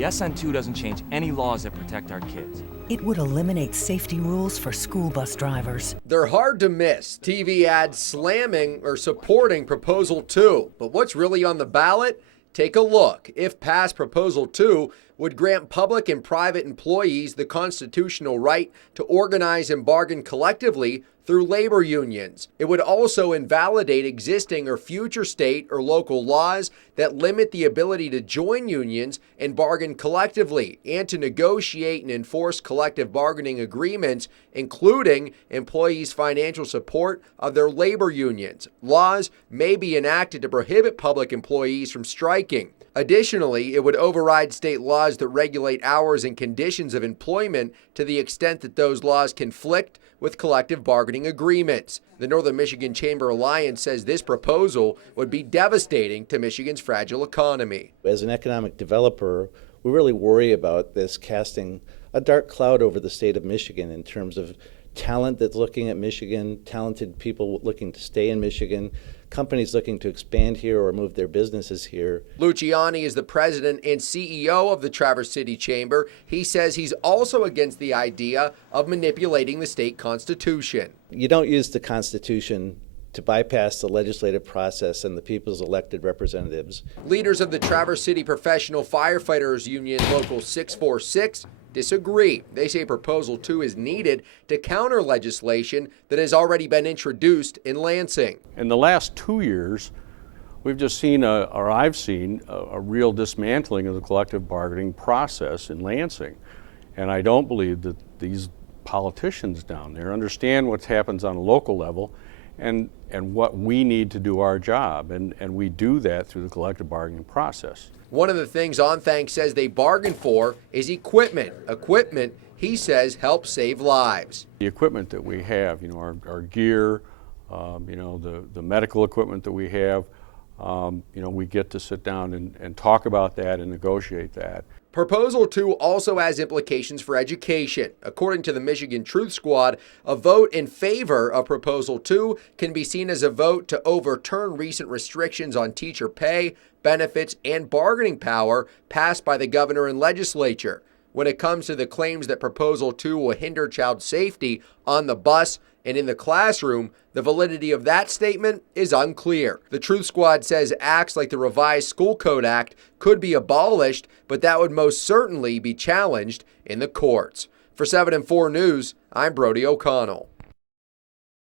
The SN2 doesn't change any laws that protect our kids. It would eliminate safety rules for school bus drivers. They're hard to miss. TV ads slamming or supporting Proposal 2. But what's really on the ballot? Take a look. If passed, Proposal 2 would grant public and private employees the constitutional right to organize and bargain collectively through labor unions. It would also invalidate existing or future state or local laws that limit the ability to join unions and bargain collectively and to negotiate and enforce collective bargaining agreements, including employees' financial support of their labor unions. Laws may be enacted to prohibit public employees from striking. Additionally, it would override state laws that regulate hours and conditions of employment to the extent that those laws conflict with collective bargaining agreements. The Northern Michigan Chamber Alliance says this proposal would be devastating to Michigan's fragile economy. As an economic developer, we really worry about this casting a dark cloud over the state of Michigan in terms of talent that's looking at Michigan, talented people looking to stay in Michigan, companies looking to expand here or move their businesses here. Luciani is the president and CEO of the Traverse City Chamber. He says he's also against the idea of manipulating the state constitution. You don't use the Constitution to bypass the legislative process and the people's elected representatives. Leaders of the Traverse City Professional Firefighters Union Local 646 disagree. They say Proposal 2 is needed to counter legislation that has already been introduced in Lansing. In the last 2 years, we've just seen, I've seen, a real dismantling of the collective bargaining process in Lansing. And I don't believe that these politicians down there understand what happens on a local level and what we need to do our job. And we do that through the collective bargaining process. One of the things OnThank says they bargain for is equipment. Equipment, he says, helps save lives. The equipment that we have, our gear, the medical equipment that we have, we get to sit down and talk about that and negotiate that. Proposal 2 also has implications for education. According to the Michigan Truth Squad, a vote in favor of Proposal 2 can be seen as a vote to overturn recent restrictions on teacher pay, benefits, and bargaining power passed by the governor and legislature. When it comes to the claims that Proposal 2 will hinder child safety on the bus and in the classroom, the validity of that statement is unclear. The Truth Squad says acts like the Revised School Code Act could be abolished, but that would most certainly be challenged in the courts. For 7 and 4 News, I'm Brody O'Connell.